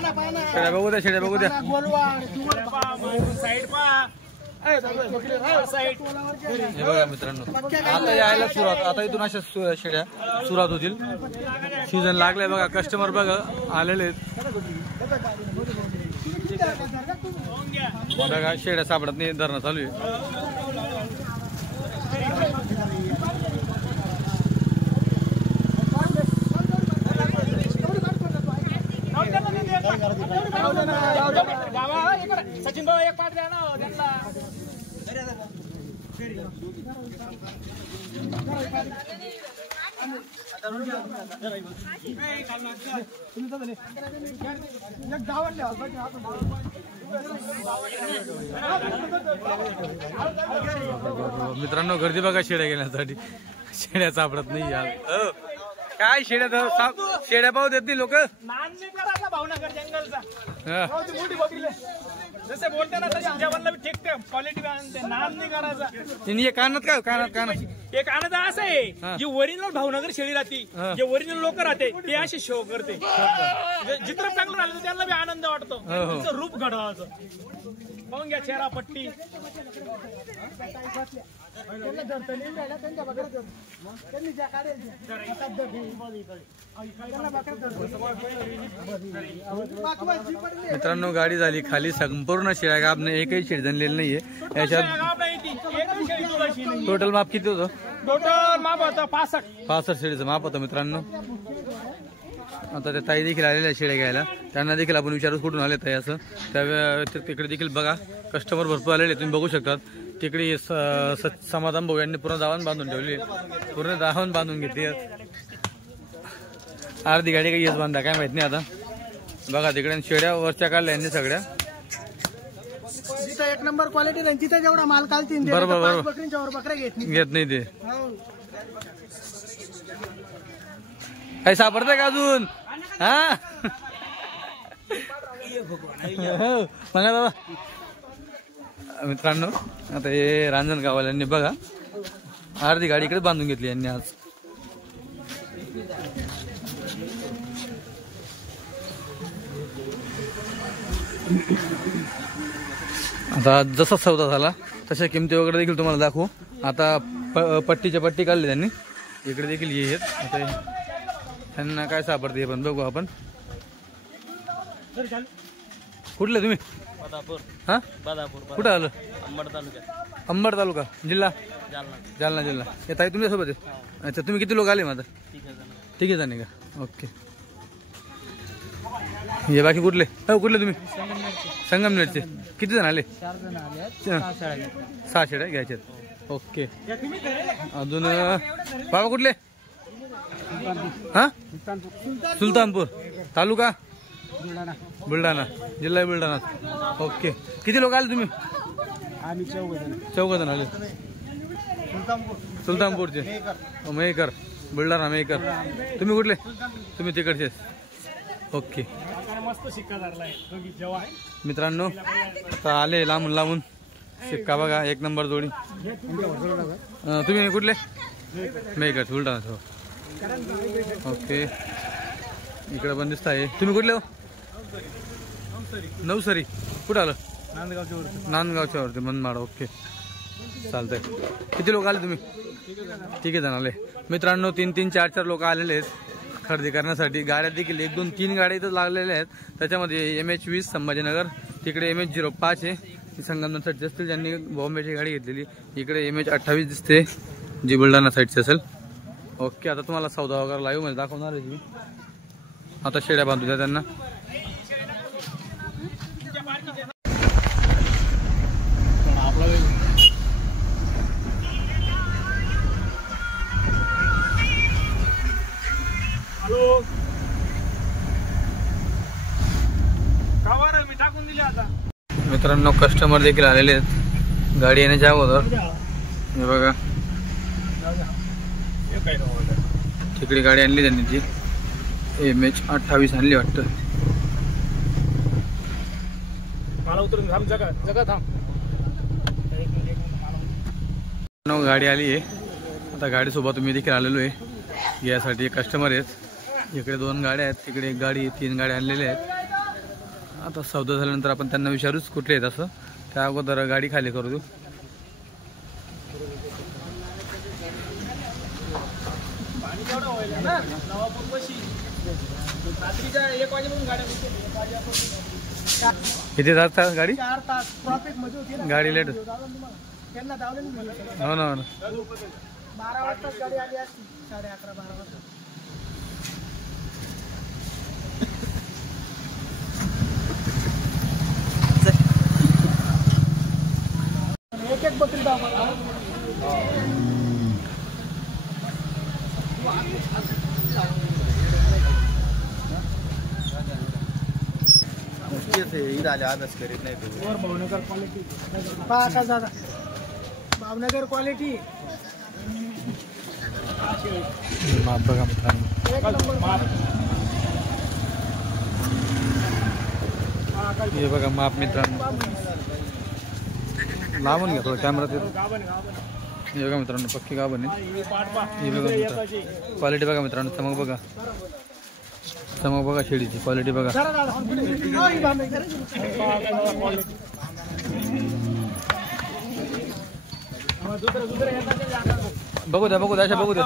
शेड्या बघू द्या, शेड्या बघू द्या. हे बघा मित्रांनो, आता यायला सुरुवात, आता इथून अशा शेड्या सुरुवात होतील. सीझन लागलाय बघा, कस्टमर बघा आलेले आहेत बघा. शेड्या सापडत नाही, धरणं चालू आहे. सचिन भाऊ एक पाठ द्या ना मित्रांनो, गर्दी बघा शेड्या घेण्यासाठी. शेड्या सापडत नाही यार. काय शेड्या शेड्या पाहू देत नाही लोक. भावनगर जंगलचा मोठी बकरी जसे बोलते ना तसे जेवणला ठीक क्वालिटी नाद नाही करायचा. तिने कानात काय कानात एक आनंद असं आहे जी ओरिजिनल भावनगर शेळी राहते, जे ओरिजिनल लोक राहते ते असे शो करते. जित्र चांगलं राहिलं तर त्यांना बी आनंद वाटतो. तिचं रूप घडवायचं. पाहून घ्या चेहरा पट्टी. मित्रांनो, गाडी झाली खाली. संपूर्ण शेळ्या गाबने एकही शेड जनलेली नाहीये याच्यात. टोटल माप किती होतं? टोटल माप होतं 65 शेळीचं माप होतं मित्रांनो. आता त्या ताई देखील आलेल्या शेळ्या घ्यायला, त्यांना देखील आपण विचारू कुठून आले ताई असं. त्या तिकडे देखील बघा कस्टमर भरपूर आलेले, तुम्ही बघू शकतात. तिकडे समाधान भाऊ यांनी पूर्ण दावण बांधून ठेवली, पूर्ण दावण बांधून घेतली. अर्धी गाडी काही येस बांधा काय माहित नाही आता. बघा तिकडे शेड्या वरच्या काढल्या यांनी सगळ्या. जिथं एक नंबर क्वालिटी नाही तिथं जेवढा माल कालतील बरोबर बकरींच्या वर बकऱ्या घेत नाही ते. काही सापडतंय का अजून? हा सांगा दादा. मित्रांनो, आता हे रांजण गावाल्यांनी बघा अर्धी गाडी इकडे बांधून घेतली यांनी आज. आता जसा सौदा झाला तशा किमती वगैरे देखील तुम्हाला दाखवू. आता पट्टीच्या पट्टी काढली त्यांनी. इकडे देखील येत. आता त्यांना काय सापडते हे पण बघू आपण. कुठले तुम्ही? हा, कुठं आलं? अंबड तालुका, जिल्हा जालना जिल्हा. येत आहे तुमच्यासोबत आहे? अच्छा, तुम्ही किती लोक आले माझं? ठीक आहे जाणे का? ओके. हे बाकी कुठले? हो कुठले तुम्ही? संगमनेरचे. किती जण आले? 6 शेड्या घ्यायच्यात. ओके. अजून बाबा कुठले? हा, सुलतानपूर तालुका बुलढाणा, जिल्हा बुलढाणा. ओके. किती लोक आले तुम्ही? 4 जण आले. सुलतानपूरचे मेहकर, बुलढाणा मेहकर. तुम्ही कुठले? तुम्ही तिकडचे. ओके. मित्रांनो, आता आले लांबून लांबून. शिक्का बघा एक नंबर जोडी. तुम्ही कुठले? मेहकर, बुलढाणा. ओके. इकडे पण दिसत आहे. तुम्ही कुठले हो? नवसरी. कुठं आलं? नांदगावच्या वरती मनमाड. ओके, चालतंय. किती लोक आले तुम्ही? ठीक आहे जण आले. मित्रांनो, 3-3, 4-4 लोक आलेले आहेत खरेदी करण्यासाठी. गाड्या देखील 1, 2, 3 गाड्या इथं लागलेल्या आहेत. त्याच्यामध्ये MH20 संभाजीनगर, तिकडे MH05 आहे संगमनेर साईडची असतील ज्यांनी बॉम्बेची गाडी घेतलेली. इकडे MH28 दिसते जी बुलढाणा साईडची असेल. ओके. आता तुम्हाला सौदा वगैरे लाईव्ह मध्ये दाखवणार आहे. आता शेड्या बांधू द्या त्यांना. मित्रांनो, कस्टमर देखील आलेले आहेत गाडी येण्याच्या अगोदर. हे बघा तिकडे गाडी आणली त्यांनी, ती MH28 आणली वाटतं. गाडी आली आहे. आता गाडीसोबत मी देखील आलेलो आहे यासाठी. कस्टमर आहेत. इकडे 2 गाड्या आहेत, तिकडे 1 गाडी, 3 गाड्या आणलेल्या आहेत. आता सौदा झाल्यानंतर आपण त्यांना विचारूच कुठले आहेत असं. त्या अगोदर गाडी खाली करू देऊ. किती जातात गाडी? 4 तास ट्रॉफिक मध्ये होती ना गाडी लेट. त्यांना दावलं नाही म्हणलं. हो ना, हो ना. 12 वाजताच गाडी आली असती. 11:30 12 वाजता. एक बकरी दाव. भावनगर क्वालिटी पहा का दादा. भावनगर क्वालिटी माप बघा मित्रांनो. हे बघा माप मित्रांनो. लावून घ्या थोडं कॅमेरा. हे बघा मित्रांनो पक्की गाभण आहे. हे बघा मित्रांनो क्वालिटी बघा मित्रांनो. चमक बघा, चमक बघा, शेळीची क्वालिटी बघा. बघू द्या, बघू द्या, अशा बघू द्या.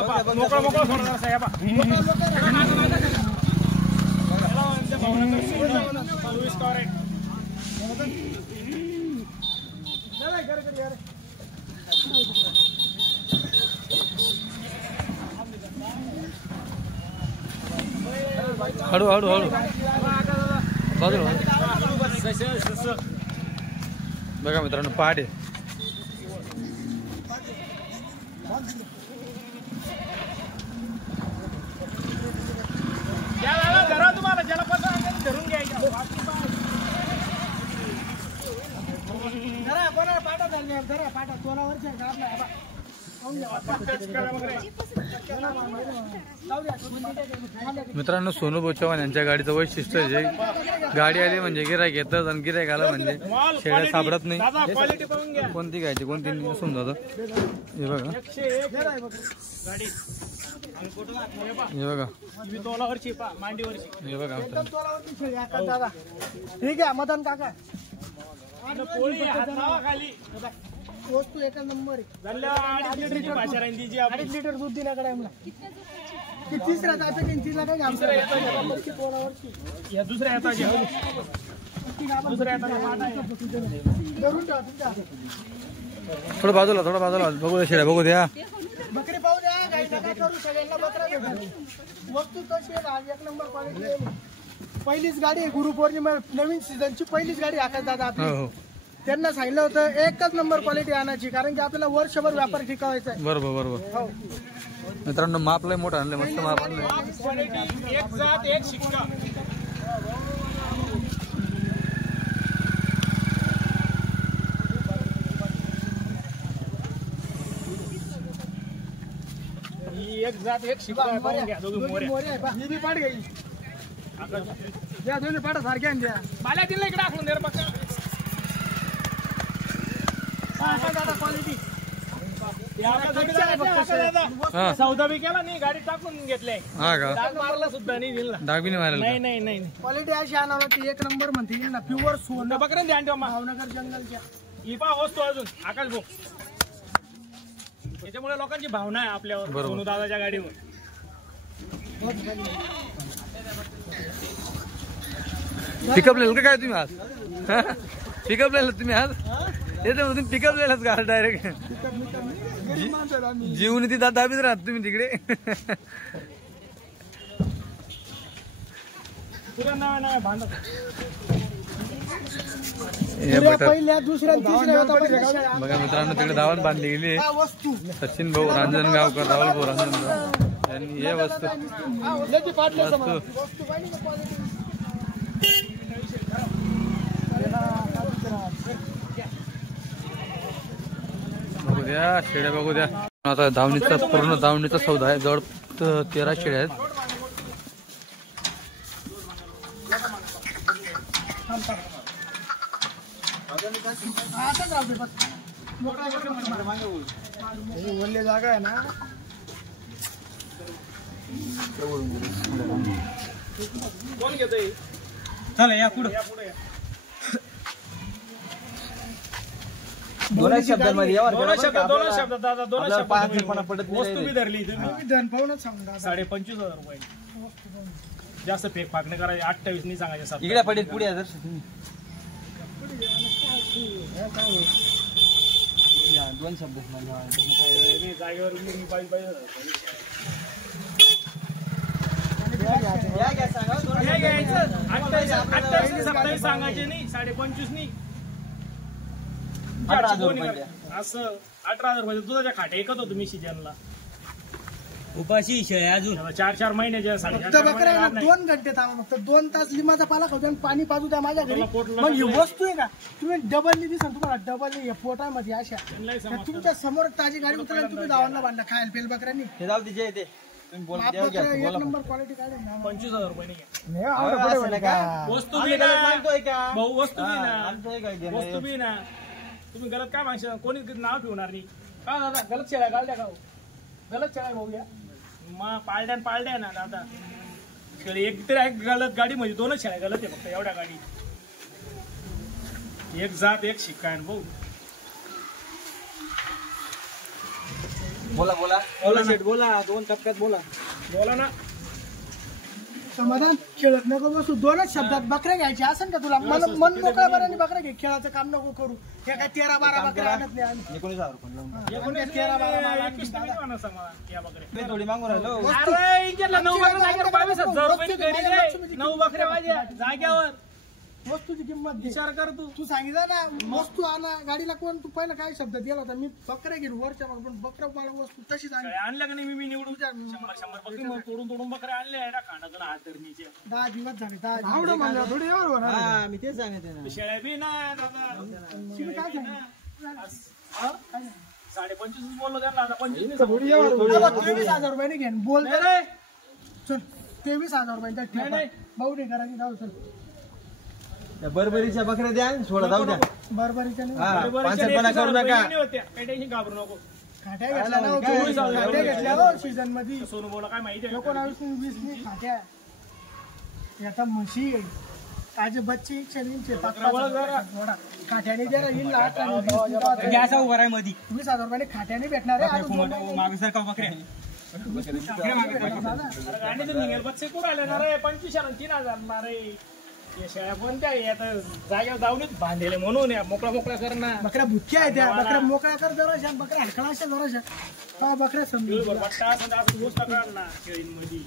हळू हळू हळू बाजूला बघा मित्रांनो. पहाटे तुम्हाला जलपदार्थ धरून घ्यायचं. मित्रांनो सोनू बोचवान यांच्या गाडीचं वैशिष्ट्य आहे. गाडी आली म्हणजे गिरायक येतं आणि गिरायक आलं म्हणजे शेळ्या सापडत नाही. कोणती घ्यायची कोणती नसून जातं. हे बघा, हे बघा, हे बघा. ठीक आहे मदन काका. वस्तू एक नंबर आहे. 2.5 लिटर दूध दिल्याकडे मला. तिसऱ्या जातं की तिला काय घालतो. दुसऱ्या थोडं बाजूला, थोडं बाजूला. बघू द्या शेळ्या, बघू द्या. बकरी पाहू द्या. काही नका करू. सगळ्यांना बकरा भेटेल. वस्तू कशी आहे एक नंबर क्वालिटी आहे. पहिलीच गाडी आहे गुरुपौर्णिमा नवीन सीझनची पहिलीच गाडी आकाश दादा आपली. त्यांना सांगितलं होतं एकच नंबर क्वालिटी आणायची कारण की आपल्याला वर्षभर व्यापार टिकवायचा आहे. बरोबर बरोबर. हो मित्रांनो माप लय मोठं आणलं, मस्त माप आणलं. एक जात एक शिक्का. एक जात एक शिक्का. ही बी पाठ घ्यायची. या दोन्ही पाठा सारख्या द्या. मला तिला इकडे दाखवून दे बघा. क्वालिटी सौदा बी केला नाही. गाडी टाकून घेतलाय. हा का? डाग मारला सुद्धा नाही दिला. डाग बी नाही मारायला. नाही नाही नाही. क्वालिटी अशी आणावं ती एक नंबर म्हणते येईल ना. प्युअर सोनं बकऱ्या ध्यान ठेवा. भावनगर जंगलच्या ही पा वस्तू अजून आकाश भाऊ. त्याच्यामुळे लोकांची भावना आहे आपल्यावर सोनू दादाच्या गाडीवर. पिकअप लिहिलं का काय तुम्ही आज? पिकअप लिहिलं तुम्ही आज? याच्यामधून पिकअप लिहिलं का डायरेक्ट? जीवन ती दाबीत राहत तुम्ही तिकडे. पहिल्या दुसऱ्या तिसऱ्या बघा मित्रांनो तिकडे दावण बांधली गेली. वस्तू सचिन भाऊ रांजणगावकर, राहुल भाऊ रांजणगाव यांनी हे वस्तू बघू द्या, शेळ्या बघू द्या. आता धावणीचा पूर्ण धावणीचा सौदा आहे. जवळ 13 शेळ्या आहेत. वल्ले जागा आहे ना. कोण घेतोय? चला या पुढे दोन शब्दांमध्ये दोन शब्द दादा दोन शब्द पडत वस्तू बी धरली तुम्ही धन पाहूनच सांगा 25,500 रुपये जास्त फेक फाकणे करायचे 28 नाही सांगायचे इकडे पडेल पुढे दोन शब्द जागेवर सांगायचे नाही 25.5 नाही असं 18,000 रुपये दुधाच्या खाट्या एकत होतो मी सीजनला उपाशी अजून 4 महिन्याच्या फक्त बकऱ्या 2 घंटे थांबा फक्त 2 तास लिंबाचा पाला खाऊ आणि पाणी पाजू द्या माझ्या घरी मग ही वस्तू आहे का तुम्ही डबलनी दिसा तुम्हाला डबल पोटामध्ये अशा तुमच्या समोर ताजी गाडी उतरली तुम्ही दावांना बांधला खायला पेल बकऱ्यांनी हे जाऊ दे ते एक नंबर क्वालिटी काढेल ना 25,000 रुपये वस्तू वस्तू बी ना तुम्ही गलत काय मागशाल कोणी नाव ठेवणार नाही का दादा गलत शेळ्या गाड्या का गलत शेळ्या भाऊया मग पाळड्या ना दादा शेळी एक तरी गलत गाडी म्हणजे 2च शेळ्या गलत आहे फक्त एवढ्या गाडी एक जात एक शिक्का आहे भाऊ बोला शेठ बोला 2 टप्प्यात बोला ना समाधान खेळत नको बसू 2च शब्दात बकऱ्या घ्यायच्या असेल का तुला मन मोकळ्या बऱ्याने बकऱ्या घे खेळाचं काम नको करू हे काय 13-12 बकऱ्या आणत नाही आम्ही 19,000 रुपये थोडी मागून राहिलो 9 बकऱ्या माझ्या जाग्यावर वस्तूची किंमत विचार कर तू सांगितलं ना वस्तू आणा गाडीला कोण तू पहिला काय शब्द दिला होता मी बकऱ्या घेऊन वरच्या पण बकऱ्या मला वस्तू तशीच आणल्या का नाही मी निवडून 100 बकरी तोडून बकऱ्या आणल्या खाण्यातून हात धरणीचे 10 दिवस झाले 10 थोडी एवढं होणार मी तेच सांगते ना शेळ्या बी ना दादा तुम्ही काय सांगितलं 25.5 बोललो त्यांना आता 25 23,000 रुपयाने घेऊन बोल रे चल 23,000 रुपयांचा ठेवा भाऊ नाही करायची जाऊ चल बरबरीच्या बकऱ्या द्या सोडा जाऊ द्या बरबरीच्या करू नका काही टेन्शन घाबरू नको खाट्या घेतल्या सीझन मध्ये सोनू बोला काय माहिती 19-20 खाट्या आता म्हशी आज बच्चे शरीरचे खाट्याने द्या गॅसा उभा आहे मध्ये 20,000 रुपयाने खाट्याने भेटणार आहे गाडी तर निघेल बच्चे कुठं आले ना रे 25,000 ना रे शेळ्या कोणत्या आता जागेवर जाऊनच बांधलेले म्हणून मोकळा कर ना बकऱ्या भुक्या आहेत त्या बकऱ्या मोकळ्या कर जराशा बकऱ्या हलकळा अशा जराशा हा बकऱ्या समजून गोष्ट काढ ना शेळींमध्ये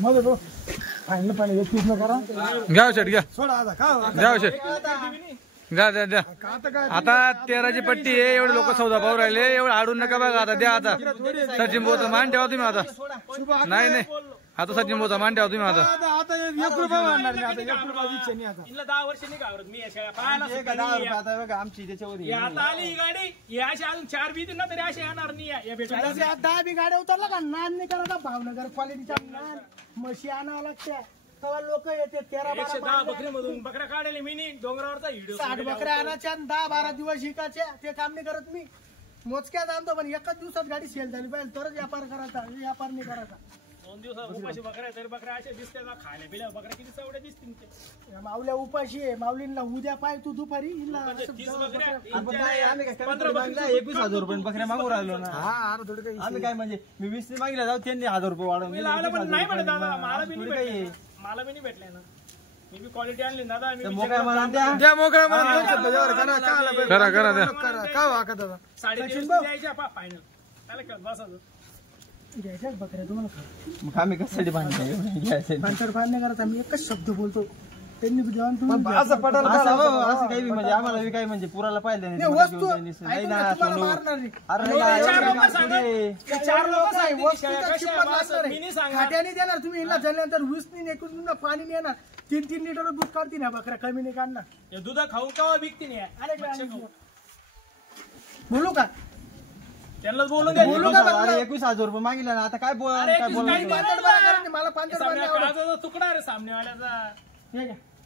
मग तो फायनल पाणी 21 न करा घ्या शेट घ्या सोडा आता का द्या शेट द्या आता 13ची पट्टी आहे एवढे लोक सौदा पाहू राहिले एवढं आडून नका बघा आता द्या आता सचिन भाऊचा मान ठेवा तुम्ही आता नाही आता सचिन भाऊचा मान ठेवा तुम्ही आता 1 रुपया मारणार नाही आता 1 रुपया इच्छा नाही आता 10 वर्ष नाही घाबरत मी आमची त्याच्यावर आता आली ही गाडी या अशी अजून 4 बी ना तरी अशी येणार नाही या भेटून 10 बी गाड्या उतरला का नान नाही करा भावनगर क्वालिटीच्या नान म्हशी आणावं लागत्या तेव्हा लोक येते 13-12 बकरी मधून बकऱ्या काढले मी डोंगरावरचा व्हिडिओ 60 बकऱ्या आणायच्या 10-12 दिवस शिकायच्या ते काम नाही करत मी मोजक्यात आणतो पण एकाच दिवसात गाडी सेल झाली पाहिजे तरच व्यापार करायचा व्यापार नाही करायचा 2 दिवसात उपाशी बकऱ्या तरी बकऱ्या अशा दिसते ना खायला पिल्या बकऱ्या किती चवड्या दिसतील ते माऊल्या उपाशी आहे माऊलींना उद्या पाय तू दुपारी 30 बकऱ्या 21,000 रुपये बकऱ्या मागू राहिलो ना आम्ही काय म्हणजे मी 20 मागितलं जाऊ त्यांनी 1,000 रुपये वाढवून पण नाही म्हणत दादा मला बी नाही भेटले ना मी बी क्वालिटी आणली दादा मोकळ्या म्हणा द्या मोकळ्या करा द्या काय वाका दादा 3.5 द्यायच्या फायनल त्याला बसायचं घ्यायच्याच बकऱ्या तुम्हाला मग आम्ही कशासाठी बांधतो बांधणे करायचा मी एकच शब्द बोलतो त्यांनी जेवण तुम्ही असं पडायला असं काही म्हणजे आम्हाला काय म्हणजे पुराला पाहिलं नाही वस्तू नाही ना सोनू मारणार नाही अरे खाट्याने देणार तुम्ही हिला झाल्यानंतर 20 21 पाणी नाही येणार 3-3 लिटर दूध काढतील ना बकऱ्या कमी नाही काढणार दूध खाऊन का विकती नाही बोलू का त्यांना बोलून 21,000 रुपये मागितलं ना आता काय बोल मला 5 तुकडा रे सामनेवाल्याचा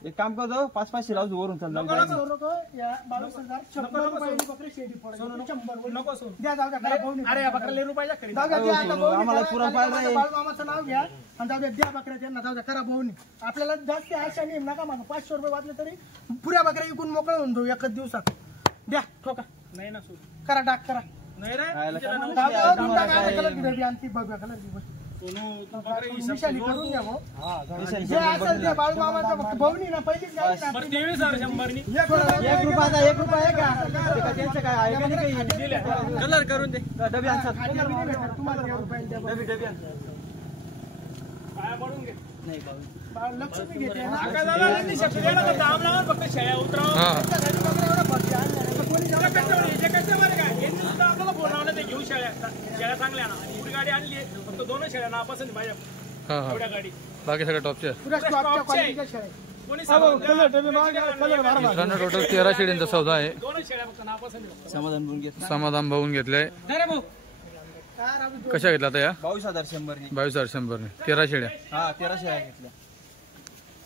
एक काम करतो 500 लावतो वरून चाललं नको, या 22,100 रुपयांनी बकरी शेती फोडायची. 100 नको सोन द्या, जाऊ द्या, करा भाऊनी. अरे या बकरा लय रुपयाच्या खरेदी जाऊ द्या, द्या, आता भाऊनी आम्हाला करा. पुरण पाहिलं नाही. बाळूमामाचं नाव घ्या आणि जाऊ द्या, द्या बकऱ्या त्यांना, जाऊ द्या, करा भाऊनी. आपल्याला जास्त आशा नाही, नका म्हणू. 500 रुपये वाचले तरी पुऱ्या बकऱ्या विकून मोकळं होऊन जाऊ एकच दिवसात. द्या, ठोका, नाही ना सोन करा, डाक करा. नाही रे खायला तिला काय नऊ- जाऊ द्या, तुमचा काय कलर घ्या, आणखी बघूया कलर घ्या. सोनू तू बकरा हिसाब निशाणी करून घ्या भाऊ. निशाणी जे असेल ते बाळूमामाचं फक्त भाऊनी ना पहिलीच गाडी ना. बरं 23,100 नी 1 रुपया. 1 रुपया आहे का ते का त्यांचं काय आहे का नाही काही कलर करून दे डबी आणतात खाली आम्ही नाही भेटणार, तुम्हाला 2 रुपयांनी द्या. डबी आणतात पाया पडून घे नाही लक्ष मी घेते ना. काय झालं नाही शब्द द्या ना तर दाम लावा फक्त शेळ्या उतराव हा त्या घरी बकऱ्या एवढं भरती आणल्या नाही, तर कोणी जाऊ जे कसं बरं काय यांनी सुद्धा आपल्याला फोन लावला ते घेऊ शेळ्या शेळ्या चांगल्या ना आणि एवढी गाडी आणली फक्त 2 शेळ्या ना पसंत माझ्या हा हा एवढ्या गाडी बाकी सगळं टॉपचे आहे. पुऱ्या स्टॉकच्या क्वालिटीच्या शेळ्या आहेत. कोणी सांगितलं मित्रांनो टोटल 13 शेळ्यांचा सौदा आहे. 2 शेळ्या फक्त नापसंत समाधान करून घेतलं समाधान बघून घेतलंय. काय राहू कशा घेतला आता या 22,100 नी 22,100 ने 13 शेळ्या हा 1300 घेतल्या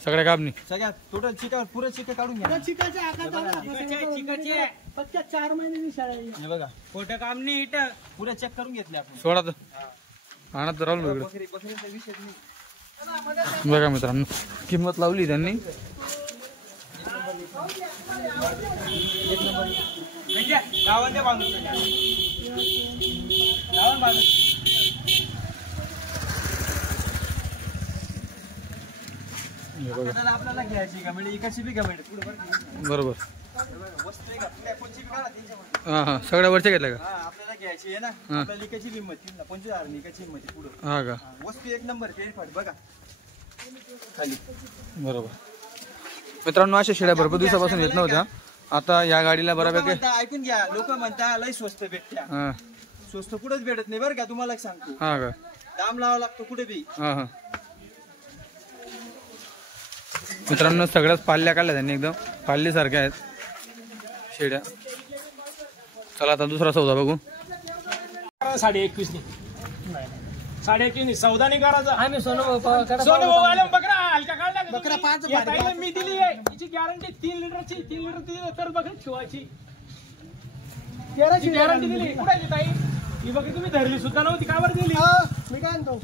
सगळ्या कापणी. सगळ्यात टोटल चिका पुरे चिका काढून घ्या द्या. चिकाच्या आकारात आला. फक्त 4 महिन्यांनी शाळा आहे. हे बघा खोटं काम नाही इथं पुरे चेक करून घेतले आपण सोडा तर आणत राहुल वेगळं. बकरीचा विषय नाही बघा मित्रांनो किंमत लावली त्यांनी. गावांच्या बांधून गावां बांधून हे बघा आपल्याला आपल्याला घ्यायची का म्हणजे इकडची बी का म्हणजे पुढे बरं बरोबर. वस्तू आहे का काय कोणची बी काढा त्यांच्यामध्ये हा हा सगळ्या वरच्या घेतल्या का हा आपल्याला घ्यायची आहे ना आपल्याला इकाची किंमत 25,000 निकाची किंमत पुढे हा का वस्तू एक नंबर पेन फाट बघा खाली बरोबर. मित्रांनो अशा शेळ्या भरपूर दिवसापासून येत नव्हत्या. आता या गाडीला बऱ्यापैकी म्हणता, ऐकून घ्या लोक म्हणता लय स्वस्त भेटत्या हा स्वस्त कुठेच भेटत नाही बरं का तुम्हाला एक सांगतो हा का दाम लावा लागतो कुठे बी हा हा मित्रांनो सगळ्याच पाल्ल्या काढल्या त्यांनी एकदम पाल्लीसारख्या आहेत शेड्या. चला आता दुसरा सौदा बघू. 21.5 नी 21.5 नी सौदा नाही करायचा आम्ही सोनू सोने भाऊ आले बकरा हलका काढला का बकरा तुम्ही? 5 या ताईला मी दिली आहे हिची गॅरंटी 3 लिटरची 3 लिटर दिली तर बकरी ठेवायची 13 गॅरंटी दिली कुठे आहे ती ताई ही बकरी तुम्ही धरली सुद्धा नव्हती का बरं दिली मी काय म्हणतो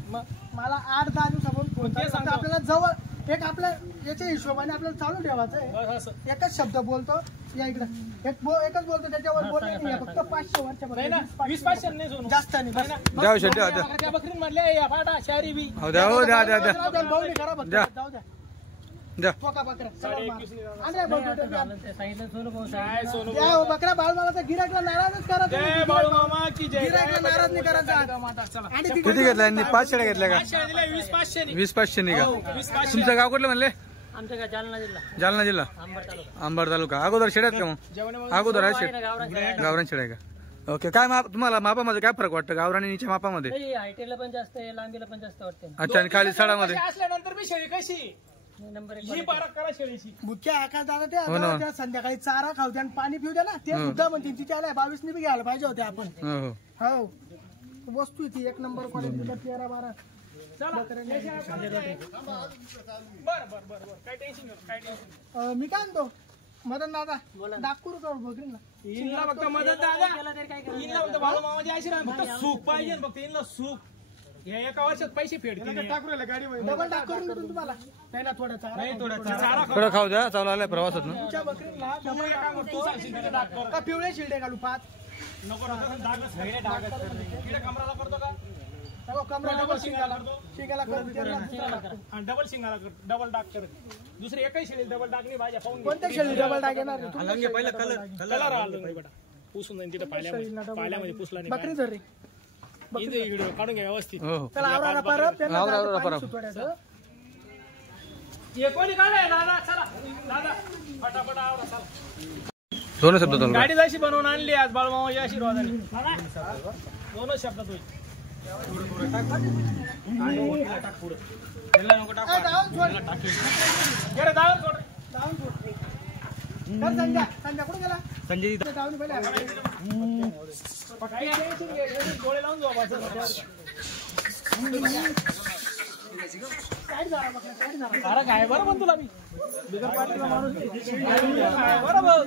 मला 8-10 दिवसापासून फोन ते सांगतो. आपल्याला जवळ एक आपल्या याच्या हिशोबाने आपल्याला चालू ठेवायचं आहे. बस असं एकच शब्द बोलतो या इकडं एकच बोलतो त्याच्यावर बोलले नाही फक्त 500 वरच्या नाही ना बकऱ्या. 20-500 नाही सोनू जास्त नाही बस. द्या शेट द्या द्या त्या बकरी म्हणल्या या पाटा शहरी बी हो द्या हो द्या द्या द्या जाऊ द्या, भाऊ नाही करा फक्त. द्या. जाऊ द्या द्या ठोका बकऱ्या. चला मग. 21.5 नी आणि भाऊ तिथे द्या. काय सोनू द्या हो, बकऱ्या बाळमामाचा गिराकला नाराजच करा तुम्ही. जय बाळू मामा की जय गिऱ्हाईकला नाराज नाही करायचा. माता चला आणि ती किती घेतल्या यांनी 5 शेळ्या घेतल्या का 500 दिल्या 20-500 नी 20-500 नाही का 20-500 तुमचं गाव कुठलं म्हणले आमच्या काय जालना जिल्हा जालना जिल्हा अंबड तालुका. अगोदर शेड्यात का मग जेवण अगोदर आहे शेड गावरान शेड आहे का. ओके काय माप तुम्हाला मापामध्ये काय फरक वाटतं गावरान आणि नीच्या मापामध्ये. हायटेला पण जास्त आहे लांबीला पण जास्त वाटते अच्छा आणि खाली सडामध्ये असल्यानंतर मी शेळी कशी नंबर ही पारख करा शेळीची बुक्या आकाश दादा ते हो ना. आता त्या संध्याकाळी चारा खाऊ द्या आणि पाणी पिऊ द्या ना ते सुद्धा म्हणते तिच्याला 22 बी घ्यायला पाहिजे होते आपण. हो हो हो वस्तू ती 1 नंबर क्वालिटीचा 13-12. चला बर बर बर बर काय टेन्शन काय टेन्शन मी काय म्हणतो मदन दादा नागपूर कर बकरीला इनला फक्त मदत दादा इनला फक्त बाळू मामाची आशीर्वाद फक्त सुख पाहिजे फक्त इनला सुख हे एका वर्षात पैसे फेडतील डबल टाक करून देतो तुम्हाला त्याला थोडा चारा नाही थोडा चारा थोडं खाऊ द्या चालू आलाय प्रवासात ना. तुमच्या बकरीला तू एक काम कर, तू सांगशील तिथे डाग कर. का पिवळे शिल्डे घालू 5 नको नको डागच नाही डागच इकडे कमराला करतो का कमरा डबल शिंगाला शिंगाला करून त्याला आणि डबल शिंगाला कर डबल डाग कर दुसरे एकही शेळी डबल डाग नाही भाज्या पाहून कोणत्या शेळी डबल टाक येणार रे? तुमच्या पहिला कलर आलो नाही बेटा पुसून जाईन तिथे पाल्यामध्ये पुसला नाही बकरी धर रे इथे इकडे काढून घ्या व्यवस्थित हो हो चला आवरा परत त्यांना आवरा, आवरा, जायचं पाणी परत. सुटवायचं. हे कोणी काढाय दादा चला दादा फटाफट आवरा चला दोन शब्द चालू गाडी जशी बनवून आणली आज बाळूमामाच्या आशीर्वादाने दोनच शब्दात होईल ए, धावून सोड. गेले दादा सोड धावून सोड. कर संध्या संध्या कुठे गेला संजय ते धावून पहिले काही टेन्शन घे डोळे लावून झोपायचं काय साईड झाला बघा, साईड झाला. अरे काय बरं म्हणतो तुला मी बिगर पाटीलचा माणूस आहे. बरोबर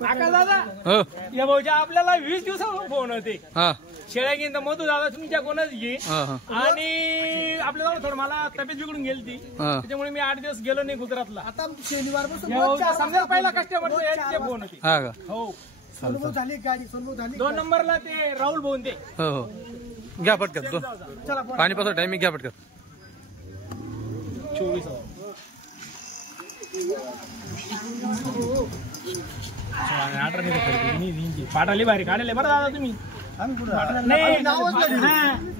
काका दादा हो या भाऊच्या आपल्याला 20 दिवसावर फोन होते हा शेळ्या घेईन तर मधू दादा तुमच्या कोणाच घे हा हा आणि आपल्याला थोडं मला तब्येत बिघडून गेली ती हा त्याच्यामुळे मी 8 दिवस गेलो नाही गुजरातला आता शनिवार या भाऊचा समजा पहिला कस्टमर यांचे फोन होते हा का हो सोनमुख झाली गाडी, सोनमुख झाली. 2 नंबरला ते राहुल भाऊन ते हो हो घ्या पटकन तो चला बोला. पाणी पासून टायमिंग घ्या पटकन 24 पाठाली भारी काढले बरं दादा तुम्ही नाही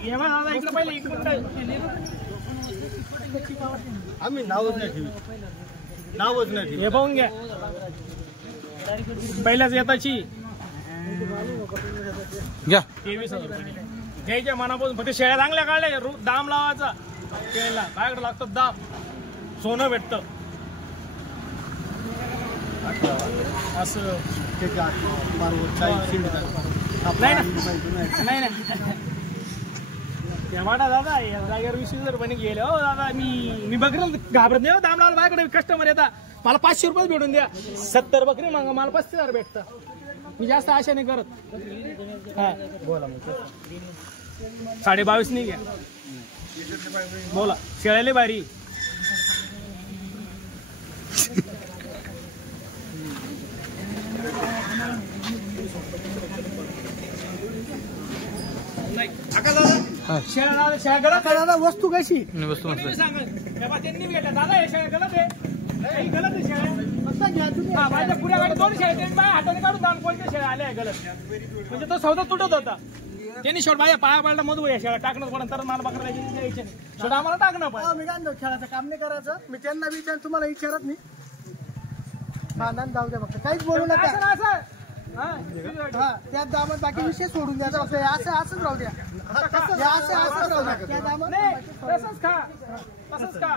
ये बघा दादा इकडे पहिले इकडे आम्ही नावच नाही ठेवी हे पाहून घ्या पहिल्याच येताची घ्या 23,000 रुपये घ्यायच्या मनापासून फक्त शेळ्या चांगल्या काढल्या दाम लावायचा शेळ्याला बाहेर लागतं दाम सोनं भेटतं असं नाही तेव्हा दादा या जागेवर 20,000 रुपये गेले हो दादा मी बकरी घाबरत नाही हो दाम लावला माझ्याकडे कस्टमर येतात मला 500 रुपये भेटून द्या 70 बकरी मग मला 35,000 भेटतं मी जास्त आशा नाही करत हा बोला मग 22.5 नाही घ्या बोला शेळ्याले बारी हा शेळ्या गलत दादा वस्तू कशी नाही वस्तू मस्त आहे. सांगा त्यांनी भेटा दादा हे शेळ्या गलत आहे गलत आहे शेळ्या मस्त घ्या तुम्ही. हा माझ्या पुऱ्या गाडी 2 शेळ्या त्यांनी माझ्या हाताने काढून दान कोणत्या शेळ्या आल्या गलत म्हणजे तो सौदा तुटत होता त्यांनी शेवट माझ्या पाया पाडला मधू या शेळ्या टाकणं पडून तर मला बकरा द्यायचे नाही शेवट आम्हाला टाकणं पण मी काय म्हणतो, खेळाचं काम नाही करायचं. मी त्यांना विचार तुम्हाला विचारत नाही. हा ना जाऊ द्या फक्त काहीच बोलू नका. असं ना असं हा हा त्या दामात बाकी विषय सोडून द्यायचा फक्त. हे असंच राहू द्या. हे असंच राहू द्या त्या दामात. नाही तसंच खा तसंच खा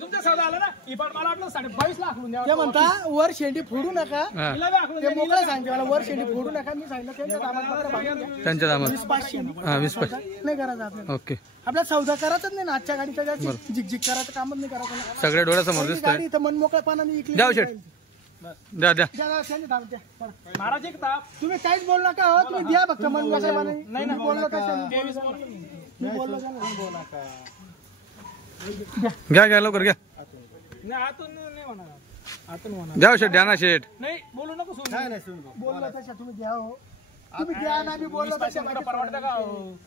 तुमच्या सौदा आला ना ही पण मला वाटलं 22.5 लाख होऊन ते द्यावं म्हणता वर शेंडी फोडू नका. हा हिला बी आखलून ते द्या, मोकळं सांगते मला वर शेंडी फोडू नका. मी सांगितलं त्यांच्या दामात फक्त भागून द्या. त्यांच्या दामात 20-500 हा 20-5 नाही करायचं आपल्याला. ओके आपल्याला सौदा करायचाच नाही ना. आजच्या गाडीच्या जास्त झिकझिक करायचं कामच नाही करायचं ना. सगळ्या डोळ्यासमोर पहिली दिसतंय गाडी इथं मनमोकळेपणाने विकली द्या शेट द्या द्या द्या, द्या, त्यांच्या दामात द्या. चला. महाराज एक ताप तुम्ही काहीच बोलू नका हो. तुम्ही द्या फक्त मनमोकळेपणाने. नाही ना बोललो कसं 23 मी बोललो का घ्या घ्या लवकर घ्या नाही आतून नाही म्हणा आतून म्हणा द्या शेट द्या ना शेट नाही बोलू नको सोडून बोललो तशा तुम्ही द्या हो. तुम्ही द्या ना. मी बोललो तशा परवडतं का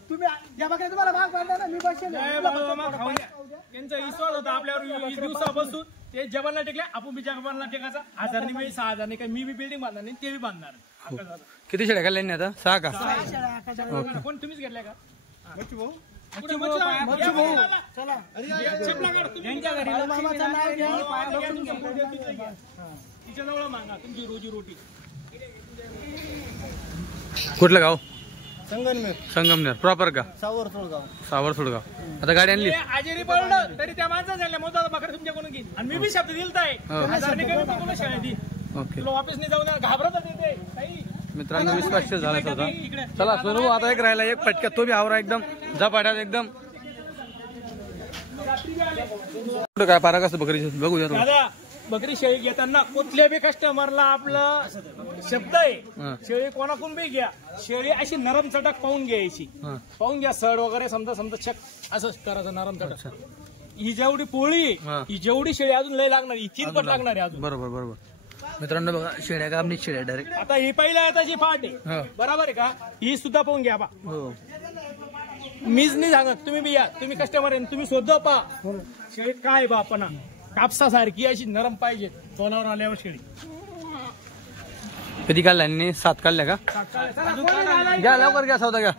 तुम्ही द्या बघा. तुम्हाला भाग पाडला ना. मी बसेल जय बाबा मग खाऊन द्या. त्यांचा विश्वास होता आपल्यावर 20 दिवसापासून ते जबानला टेकले आपण बी जबानला टेकायचा 1000 नाही 6,000 नाही काही मी बी बिल्डिंग बांधणार नाही ते बी बांधणार हक्का झाला. किती शेड्या खाल्ल्या आता 6 का कोण तुम्हीच घेतल्या का भाऊ. कुठे मच्छी भाऊ? या भाऊ. चला चिपला काढ तुम्ही. यांच्या घरी मामाचं नाव घ्या. तिच्या जवळ मागा तुमची रोजी रोटी कुठलं गाव संगनमेर संगमनेर प्रॉपर का सावर सोळगाव सावर सोडगाव आता गाडी आणली ते आजेरी पडलं तरी त्या माणसाला झाल्या मोठा बकरा तुमच्याकडून घेईन आणि मी बी शब्द दिलताय हो. 1000 नाही कमी बघून शाळा दी ओके तुला वापस नाही जाऊ द्या घाबरत येते काही मित्रांनो 20-5 झालाच होता इकडे चला सोनू आता एक राहिला एक पटक्यात तो बी आवरा एकदम झपाट्यात एकदम कुठं काय पारा कसं बकरी बघू द्या थोडं. दादा बकरी शेळी घेताना कुठल्या बी कस्टमरला आपलं शब्द हा. आहे शेळी कोणाकडून बी घ्या शेळी अशी नरम चटक पाहून घ्यायची हा. पाहून घ्या सड वगैरे समजा चक असं करायचं नरम चटक ही जेवढी पोळी आहे, हा. ही जेवढी शेळी अजून लय लागणार ही 3 पट लागणार आहे अजून बरोबर बरोबर मित्रांनो बघा शेड्या का आपली शेड्या डायरेक्ट आता ही पहिल्या येताची फाट हा. आहे बरोबर आहे का ही सुद्धा पाहून घ्या बा हो मीच नाही सांगत तुम्ही बी या तुम्ही कस्टमर आहे तुम्ही स्वतः पहा शेळी काय बा आपण कापसासारखी अशी नरम पाहिजे तोलावर आल्यावर शेळी कधी काढल्या यांनी 7 काढल्या का घ्या लवकर घ्या सौदा घ्या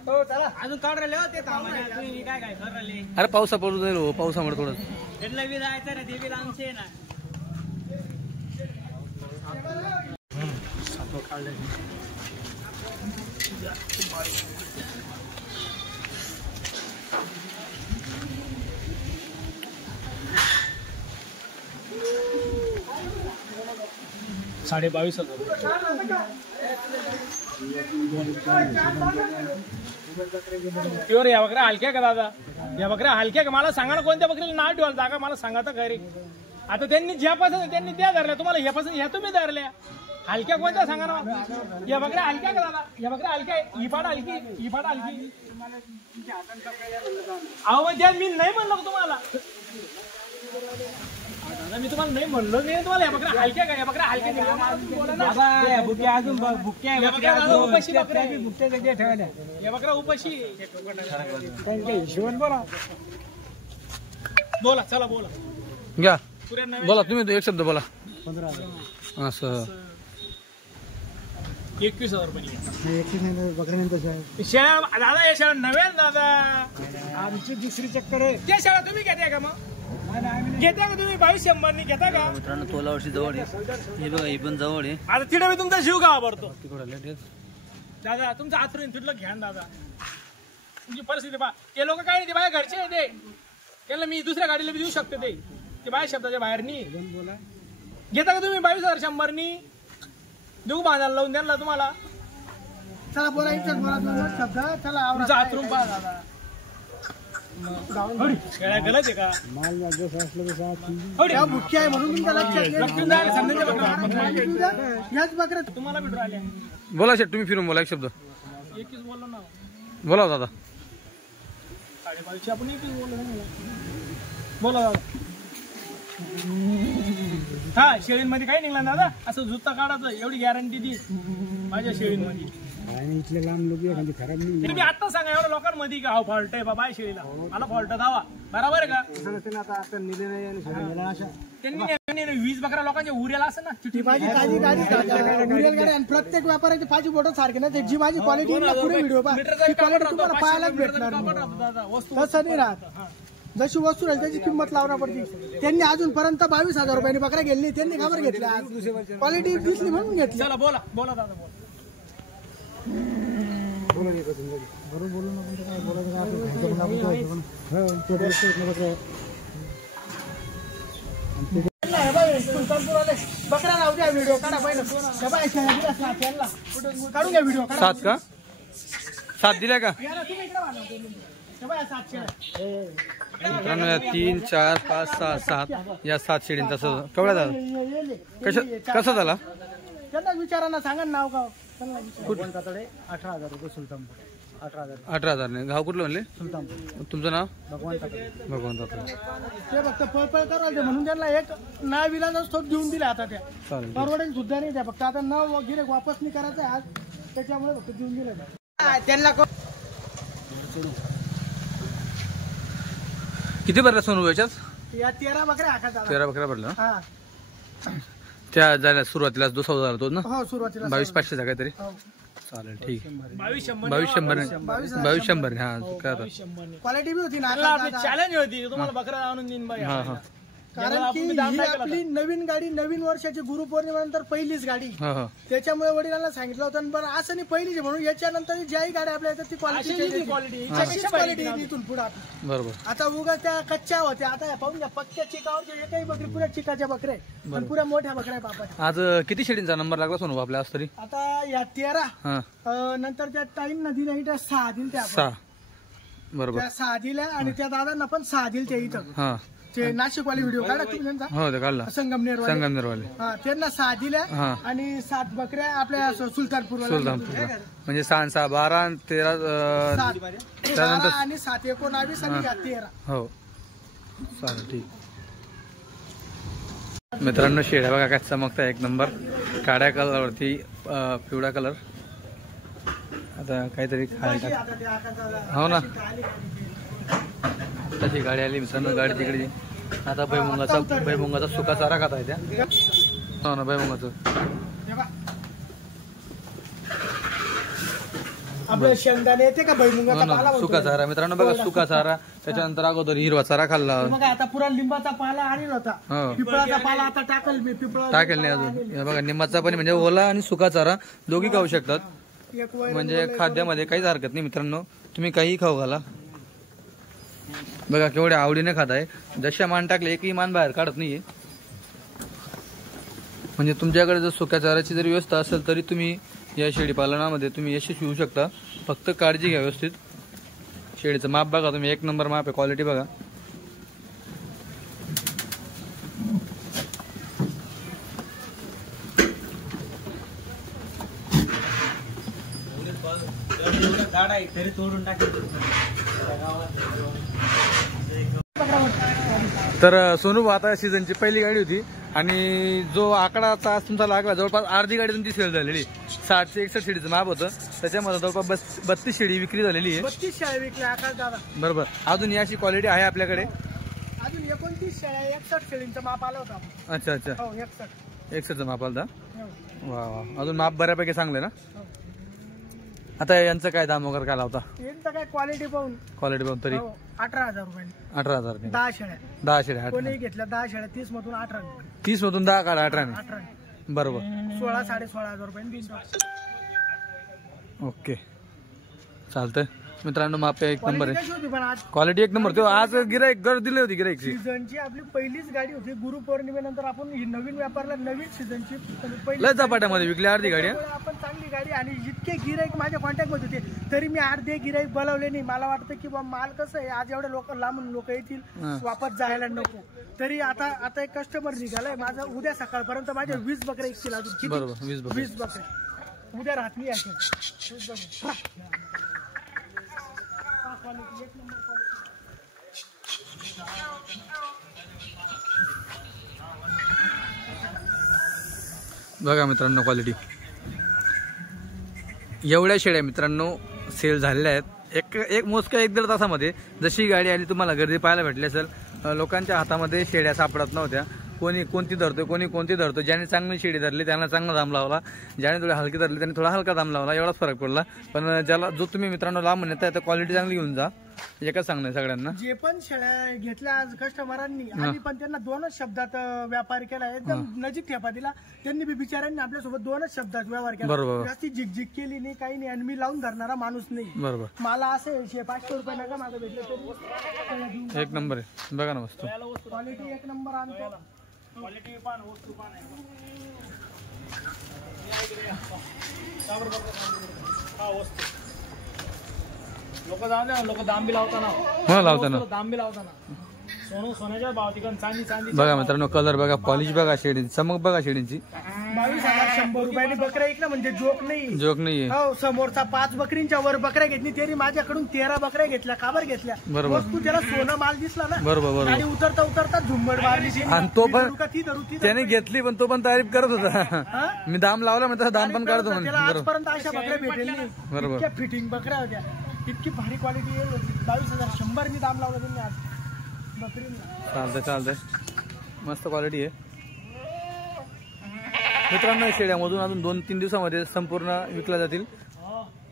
अजून काढ राहिले होते तुम्ही काय काय कर राहिले अरे पावसा पडू जाईल हो पावसामुळे थोडं भेटला बी जायचं रे ते बी लांबचे ना $22,500 प्युअर या वगैरे हलक्या का दादा या बकऱ्या हलक्या का मला सांगा ना, कोणत्या बकरीला नाव ठेवायला जागा मला सांगा तर खरी. आता त्यांनी ज्या पसंत त्यांनी त्या धरल्या, तुम्हाला ह्या पसंत ह्या तुम्ही धरल्या. हलक्या कोणत्या सांगा ना. या बकऱ्या हलक्या का दादा, या बकऱ्या हलक्या आहे. ही फाट हलकी, ही फाट हलकी. अहो मग त्या मी नाही म्हणलो का तुम्हाला, मी तुम्हाला नाही म्हणलो नाही तुम्हाला. या बकऱ्या हलक्या का, या बकऱ्या हलक्या बुक्या अजून बुक्या उपाशी बकऱ्या, बुक्या कधी ठेवल्या या बकऱ्या उपाशी. त्यांच्या हिशोबाने बोला. बोला चला बोला घ्या पुऱ्या नव्या बोला तुम्ही एक शब्द बोला. 15,000 असं 21,000 रुपये. 21 बकऱ्यांचं शेळ्या दादा, या शेळ्या नव्या ना दादा. आमची दुसरी चक्कर आहे. त्या शेळ्या तुम्ही घेताय का मग, घेता का तुम्ही 2200 नी घेता का. मित्रांनो तोला वर्षी जवळ आहे, हे बघा हे पण जवळ आहे. आता तिथे मी तुमचा जीव गावा भरतो तिकडे दादा. तुमचं आचरण तिथलं घ्या ना दादा. तुमची परिस्थिती पहा. ते लोक काय नाही, ते बाहेर घरचे आहे ते. त्यांना मी दुसऱ्या गाडीला बी देऊ शकते ते बाहेर शब्दाच्या बाहेर नाही. घेता का तुम्ही 22,100 नी देऊ बांधायला लावून द्यायला तुम्हाला. चला बोला, इथं बोला दोन शब्द. चला तुमचं आचरून पहा दादा. शेळ्या गलत आहे का, माल जसं असलं तसं त्या मुख्य आहे म्हणून तुमच्या लक्षात येईल. रक्कम द्या, समजायचं बकरा. याच बकऱ्या तुम्हाला भेटू राहिल्या. बोला शेट, तुम्ही फिरून बोला एक शब्द 21 बोललो ना, बोला दादा. 22,500 आपण 21 बोललो ना. बोला दादा. हा शेळींमध्ये काही निघला दादा, असं जुत्ता काढायचं एवढी गॅरंटी दी माझ्या शेळींमध्ये. आणि इथले लांब लोक एखादी खराब नाही. तुम्ही आता सांगा एवढ्या लोकांमध्ये का हा फॉल्ट आहे बाबा शेळीला, मला फॉल्ट दावा बरोबर आहे का. आता निले नाही आणि अशा त्यांनी 20 बकरा लोकांच्या उऱ्याला असं ना ती माझी ताजी गाडी उरेल गाडी. आणि प्रत्येक व्यापाराची पाची बोट सारखे ना, जी माझी क्वालिटी पुढे व्हिडिओ पहा, ती क्वालिटी तुम्हाला पाहायलाच भेटणार नाही. तसं नाही राहत. जशी वस्तू राहील त्याची किंमत लावणार पडते. त्यांनी अजूनपर्यंत 22,000 रुपयांनी बकऱ्या घेतली, त्यांनी खबर घेतल्या. क्वालिटी दिसली म्हणून घेतली. चला बोला बोला दादा बोला. बरोबर बोलू नका. काय बोलायचं बकरा लावू द्या, व्हिडिओ काढा पहिलं. काढून घ्या व्हिडिओ. 7 का 7 दिल्या का मित्रांनो. या 3 4 5 6 7 या 7 शेळींचा केवढा झाला, कसा झाला त्यांना विचारांना सांगा नाव गाव. 18,000 रुपये सुलतानपूर. 18,000 18,000 नाही. गाव कुठलं म्हणले सुलतानपूर. तुमचं नाव. भगवंत ते फक्त पळपळ करायला म्हणून त्यांना एक नाव विलाचा स्टोप देऊन दिला. आता त्या चालेल. परवडेल सुद्धा नाही त्या. फक्त आता नाव गिरेक वापस नाही करायचं आज, त्याच्यामुळे फक्त देऊन दिलं त्यांना. किती भरल्या सोनू याच्यात. या 13 बकऱ्या हातात आला. 13 बकऱ्या भरल्या. हा त्या झाल्या सुरुवातीला 2,000 झाला तो ना. हो सुरुवातीला 22,500 काहीतरी. हो. चालेल ठीक आहे. 2200 22,100 हा काय आता. क्वालिटी बी होती ना आपली चॅलेंज होती तुम्हाला बकरा आणून देईन बाई. हा हा कारण की ही आपली नवीन गाडी, नवीन वर्षाची गुरुपौर्णिमेनंतर पहिलीच गाडी. हा हा त्याच्यामुळे वडिलांना सांगितलं होतं. आणि बरं असं नाही पहिलीच म्हणून याच्यानंतर ज्याही गाडी आपल्या येतात ती क्वालिटी इथून पुढे आपली. बरोबर. आता उगा त्या कच्च्या होत्या, आता पाहून घ्या पक्क्या चिकावरच्या एकही बकरी पुऱ्या चिकाच्या बकऱ्या आहे. आणि पुऱ्या मोठ्या बकऱ्या आहे बापाच्या. आज किती शेळींचा नंबर लागला सोनू आपल्या आज तरी. आता या 13 हा नंतर त्या टाईम न दिल्या इथं 6 दिल त्या. 6 बरोबर. त्या 6 दिल्या आणि त्या दादांना पण 6 दिल त्या इथं. हा ते नाशिकवाले व्हिडिओ काढा तुम्ही त्यांचा. हो ते काढला. संगमनेरवाले त्यांना 6 दिल्या. हा आणि 7 बकऱ्या आपल्या सुलतानपूरला. म्हणजे 6 6 12 आणि 13 त्यानंतर आणि 7 19 आणि 13. हो चालेल ठीक. मित्रांनो शेळ्या बघा काय चमकता एक नंबर. काळ्या कलरवरती पिवळा कलर. आता काहीतरी खायला हो ना. तशी गाडी आली मित्रांनो. गाडी तिकडे. आता भैमुंगाचा सुका चारा खात आहे त्या. हो ना भैमुंगाचं. आपल्या शेंगदाणे येते का भुईमुगाचा पाला सुका चारा मित्रांनो बघा. सुका चारा त्याच्यानंतर अगोदर हिरवा चारा खाल्ला. बघा आता पुरा लिंबाचा पाला आणला होता. पिपळाचा पाला आता टाकल मी. टाकेल नाही अजून. हे बघा निंबाचा पण म्हणजे ओला आणि सुका चारा दोघी खाऊ शकतात. म्हणजे खाद्यामध्ये काहीच हरकत नाही मित्रांनो. तुम्ही काही खाऊ घाला. बघा केवढ्या आवडीने खात आहे. जशा मान टाकले एकही मान बाहेर काढत नाहीये. म्हणजे तुमच्याकडे जर सुक्या चाऱ्याची जरी व्यवस्था असेल तरी तुम्ही या शेळी पालनामध्ये तुम्ही यशस्वी होऊ शकता. फक्त काळजी घ्या व्यवस्थित. शेळीचं माप बघा तुम्ही, एक नंबर माप आहे, क्वालिटी बघा. तरी तोडून टाकेल. तर सोनू आता सीझनची पहिली गाडी होती आणि जो आकडा तास तुमचा लागला जवळपास अर्धी गाडी तुमची सेल झालेली. 60 ते 61 शेळीचं माप होतं, त्याच्यामध्ये जवळपास 32 शेळी विक्री झालेली आहे. 32 शेळ्या विकल्या आकाश दादा. बरोबर. अजून याची क्वालिटी आहे आपल्याकडे. अजून 29 शेळ्या 61 शेळींचा माप आला होता. अच्छा अच्छा. हो 61. 61चं माप आलं हो. वा वा. अजून माप बऱ्यापैकी चांगलं ना. आता यांचं काय दाम वगैरे काय लावता? यांचं काय क्वालिटी पाहून क्वालिटी पाहून तरी 18,000 रुपये. 18,000. 10 शेळ्या. 10 शेळ्या. कोणी घेतल्या 10 शेळ्या 30 मधून 18. 30 मधून 10 काढा 18 ने. 18 बरोबर. 16,000-16,500 रुपये. ओके चालतंय मित्रांनो. माप एक नंबर आहे, कशी होती पण आज क्वालिटी एक नंबर. तो आज गिराईक गर दिली होती गिराईकची. सीझनची आपली पहिलीच गाडी होती. गुरुपौर्णिमेनंतर आपण ही नवीन व्यापारला नवीन सीझनची लय झपाट्यामध्ये विकली अर्धी गाडी. आपण चांगली गाडी आणि जितके गिराईक माझ्या कॉन्टॅक्ट मध्ये होते तरी मी अर्धे गिराईक बोलावले नाही. मला वाटतं की बा माल कसं आहे, आज एवढे लोक लांबून लोक येतील, वापस जायला नको. तरी आता एक कस्टमर निघालाय माझा. उद्या सकाळपर्यंत माझ्या 20 बकऱ्या येतील अजून. किती? बरोबर 20 बकऱ्या उद्या राहत नाही अशा. बघा मित्रांनो क्वालिटी. एवढ्या शेळ्या मित्रांनो सेल झालेल्या आहेत. एक मोजक्या 1-1.5 तासामध्ये. जशी गाडी आली तुम्हाला गर्दी पाहायला भेटली असेल. लोकांच्या हातामध्ये शेळ्या सापडत नव्हत्या. कोणी कोणती धरतो, कोणी कोणती धरतो. ज्याने चांगली शेळी धरली त्यांना चांगला दाम लावला, ज्याने थोडी हलकी धरली त्यांनी थोडा हलका दाम लावला. एवढाच फरक पडला. पण ज्याला जो तुम्ही मित्रांनो लांब म्हणता तर क्वालिटी चांगली घेऊन जा. एकच सांगणं सगळ्यांना. जे पण शेळ्या घेतल्या आज कस्टमरांनी आणि पण त्यांना 2च शब्दात व्यापार केला. एकदम नजीक ठेपा दिला त्यांनी बी. बिचाऱ्यांनी आपल्यासोबत 2च शब्दात व्यवहार केला. बरोबर. जास्ती झिकझिक केली नाही, काही नाही. आणि मी लावून धरणारा माणूस नाही. बरोबर. मला असं 500 रुपये नका माझं भेटलं तरी एक नंबर आहे. बघा ना वस्तू क्वालिटी एक नंबर आणतो. क्वालिटी पान वस्तू पान आहे. वस्तू लोक जाऊ द्या. लोक दाम बी लावताना लावताना दाम बी लावताना सोन्याच्या भाव ठिकाण चांदी. बघा मित्रांनो कलर बघा, पॉलिश बघा, शेडीची चमक बघा. शेडीची 22,100 रुपयाने बकऱ्या ऐकलं म्हणजे जोक नाही. जोक नाहीये. हो. समोरचा 5 बकरींच्या वर बकऱ्या घेतली तरी माझ्याकडून 13 बकऱ्या घेतल्या. काबर घेतल्या? बरोबर. वस्तू त्याला सोनं माल दिसला ना. बरोबर बरोबर. आणि उतरता झुंबड मारली. आणि तो पण ती धरू ती त्याने घेतली पण तो पण तारीफ करत होता. मी दाम लावला म्हणजे तसा दाम पण काढतो त्याला म्हणजे. बरोबर आजपर्यंत अशा बकऱ्या भेटेल नाही. बरोबर. इतक्या फिटिंग बकऱ्या होत्या. इतकी भारी क्वालिटी. 22,100 मी दाम लावला त्यांनी आज बकरींना. चालतंय मस्त क्वालिटी आहे मित्रांनो. शेळ्यामधून अजून 2-3 दिवसामध्ये संपूर्ण विकल्या जातील.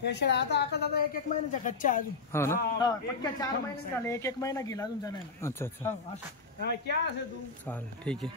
हे शेळ्या आता 1-1 महिन्याच्या कच्च्या अजून. हो ना. पक्क्या 4 महिने झाले. 1-1 महिना गेला अजून जाण्याला. अच्छा अच्छा हो असं. क्या असे तू चालेल ठीक आहे.